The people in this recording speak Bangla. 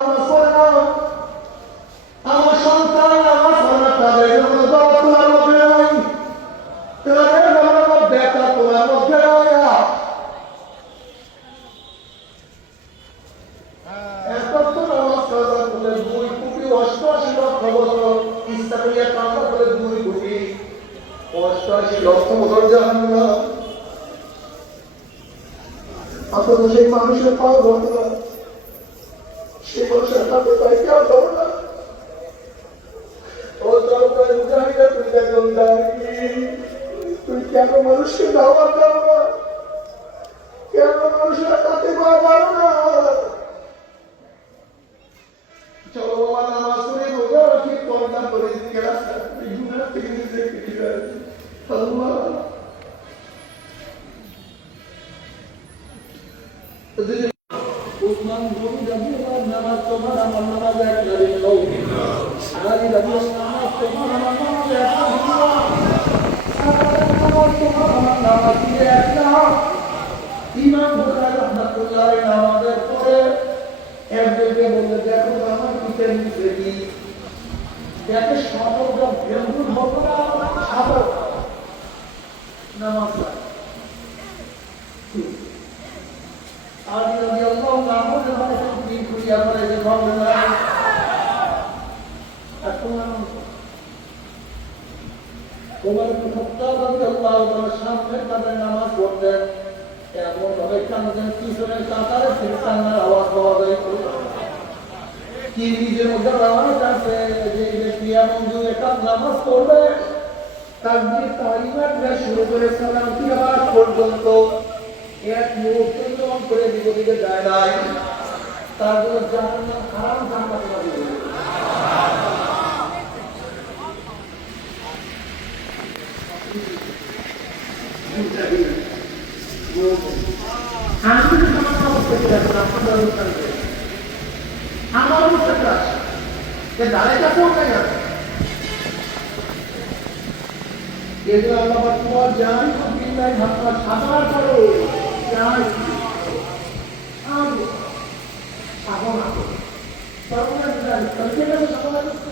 আমার সন্তান আমার সন্তান তাদের কোনো দল তোমার মধ্যে নাই, তাদের কোনো ব্যথা তোমার মধ্যে নাই। এত তো নামাজ কাজা বলে 2,88,00,000 বছর ইসলামিয়া কাজা বলে 2,88,00,000 বছর জাহান্নাম। অথচ সেই মানুষের পাওয়া ঘটে না, সে মানুষের হাতে পাই কেউ ধরো না। ও চরকায় মুজাহিদা তুই দেখুন তুই কেন মানুষকে দাওয়াত দাও না, কেন মানুষের হাতে পাওয়া যাবে না? চলো বাবা নামাজ পড়ে রোজা রাখি, পর্দা করে দিকে রাস্তা গুনাহ থেকে নিজেকে ফিরে আসি। আল্লাহ উসমান গনি রাদিয়াল্লাহু নামাজ তোমার আমার নামাজ এক নবী নও, আলী রাদিয়াল্লাহু নামাজ তোমার আমার নামাজ এক নবী নও, নামাজ তোমার আমার নামাজ এক না। ইমাম বুখারী রাহমাতুল্লাহ নামাজের পরে একজনকে বললে দেখো আমার পিঠের নিচে কি দেখে সমগ্র বেঙ্গুল হতো না সাদা নামাজ আলী রাদিয়াল্লাহু নামাজের পরে দিন করিয়া পরে যে ভাবলেন না ওমর ইবনে খাত্তাব রাদিয়াল্লাহু তাআলা সামনে তাদের নামাজ পড়তেন, এমন ভাবে কাঁদতেন পিছনের কাতারে থেকে কান্নার আওয়াজ পাওয়া যায়। কি নিজের মধ্যে রাওয়াজ আছে যে ব্যক্তি এমন যুগে নামাজ পড়বে তাকবীর তাহরিমাত থেকে শুরু করে সালাম তিলাওয়াত পর্যন্ত এক মুহূর্তে জম করে দিকে যায় নাই, তার জন্য জাহান্নাম হারাম জান্নাত হবে। আমার দাঁড়াইটা কোন জায়গা এগুলো আল্লাহ তোমার জানি তো বিল্লাহ ভাবনা সাধারণ করো যাই সাধনা করো সর্বদা সাধনা করতে